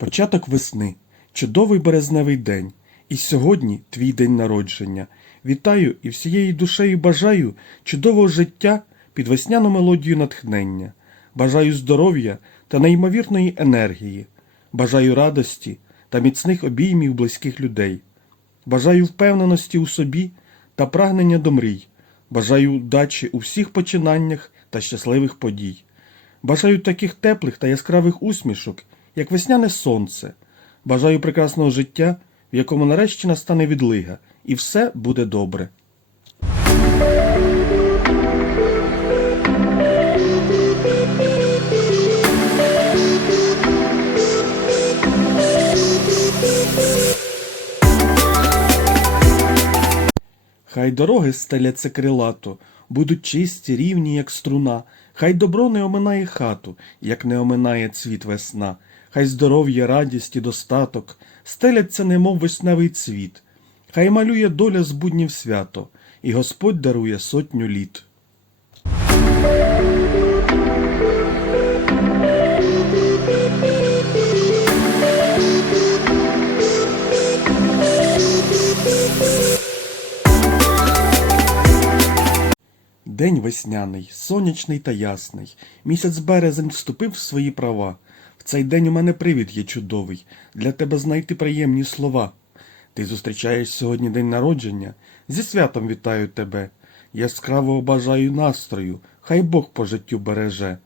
Початок весни, чудовий березневий день. І сьогодні твій день народження. Вітаю і всією душею бажаю чудового життя під весняну мелодію натхнення. Бажаю здоров'я та неймовірної енергії. Бажаю радості та міцних обіймів близьких людей. Бажаю впевненості у собі та прагнення до мрій. Бажаю удачі у всіх починаннях та щасливих подій. Бажаю таких теплих та яскравих усмішок, як весняне сонце. Бажаю прекрасного життя, в якому нарешті настане відлига, і все буде добре. Хай дороги стеляться крилато, будуть чисті, рівні, як струна. Хай добро не оминає хату, як не оминає цвіт весна. Хай здоров'я, радість і достаток стеляться, немов весневий цвіт. Хай малює доля з буднів свято, і Господь дарує сотню літ. День весняний, сонячний та ясний. Місяць березень вступив в свої права. Цей день у мене привід є чудовий, для тебе знайти приємні слова. Ти зустрічаєш сьогодні день народження, зі святом вітаю тебе. Яскравого бажаю настрою, хай Бог по життю береже.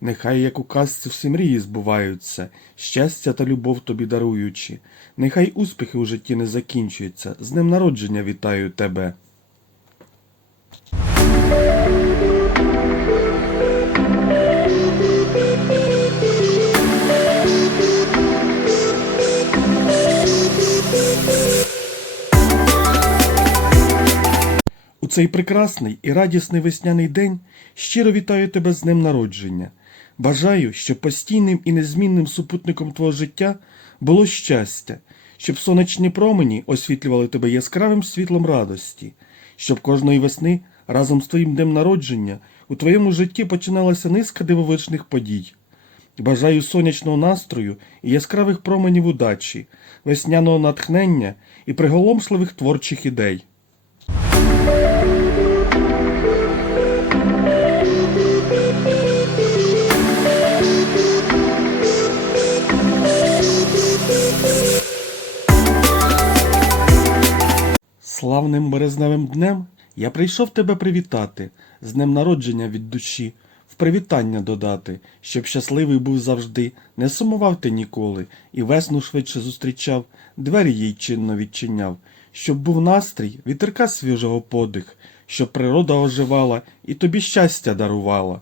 Нехай, як у казці, всі мрії збуваються, щастя та любов тобі даруючи. Нехай успіхи у житті не закінчуються. З днем народження вітаю тебе. У цей прекрасний і радісний весняний день щиро вітаю тебе з днем народження. Бажаю, щоб постійним і незмінним супутником твого життя було щастя, щоб сонячні промені освітлювали тебе яскравим світлом радості, щоб кожної весни разом з твоїм днем народження у твоєму житті починалася низка дивовижних подій. Бажаю сонячного настрою і яскравих променів удачі, весняного натхнення і приголомшливих творчих ідей. Славним березневим днем я прийшов тебе привітати, з днем народження від душі, в привітання додати, щоб щасливий був завжди, не сумував ти ніколи, і весну швидше зустрічав, двері їй чинно відчиняв, щоб був настрій, вітерка свіжого подих, щоб природа оживала і тобі щастя дарувала.